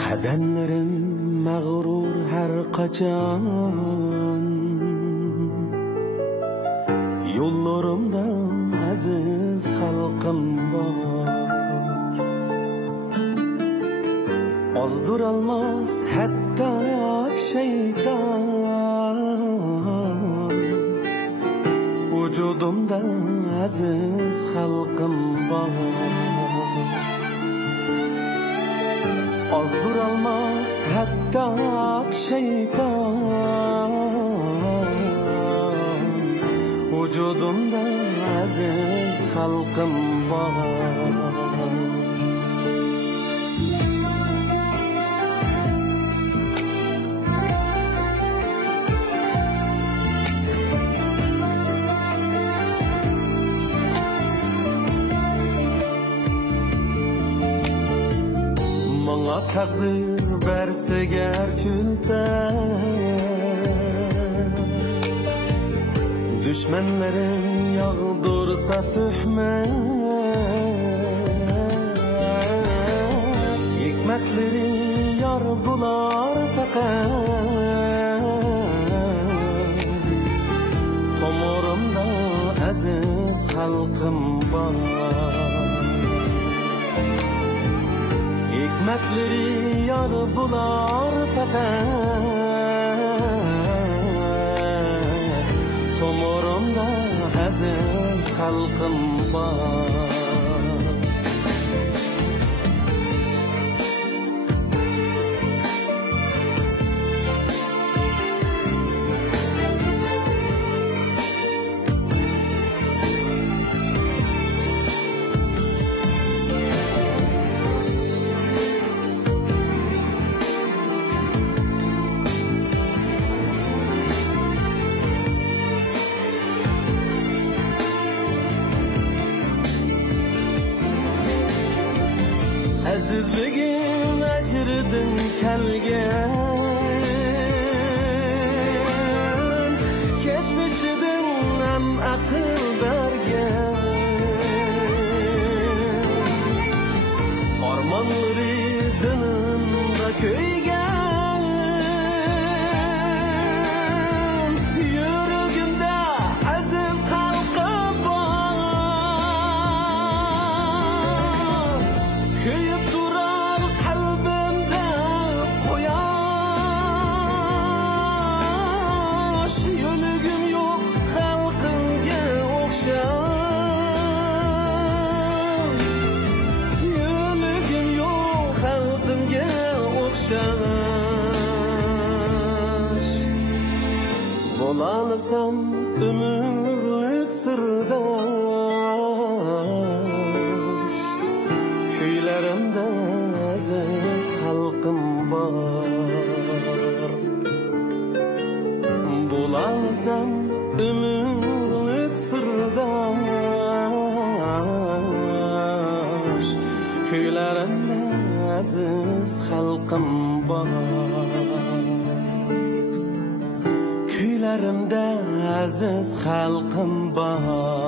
Qadamlarim mag'rur har qachon, yo'llarimda aziz xalqim bor. Ozdurolmas hatto shayton, vujudimda aziz xalqim bor. Ozdurolmas hatto shayton, vujudimda aziz xalqim bor. Takdir verse ger külten, düşmanlarım yağdırsa töhmet, hikmetleri yar bular fakat, tomurumda aziz halkım var. Hikmetleri yar bular fakat, tomurumda aziz halkım var. Azizligim ecrdin kelgen, geçmişidin hem akıl bergen, ormanları dınında köygen, yürügümde aziz halkım var. Köyüp durar kalbimde koyaş, yönügüm yok halkımga okşaş, yönügüm yok halkımga okşaş. Bolalısam ömürlük sırdaş, köylerimde aziz halkım var. Bulasam ömürlük sırdaş, köylerimde aziz halkım var. Köylerimde aziz halkım var.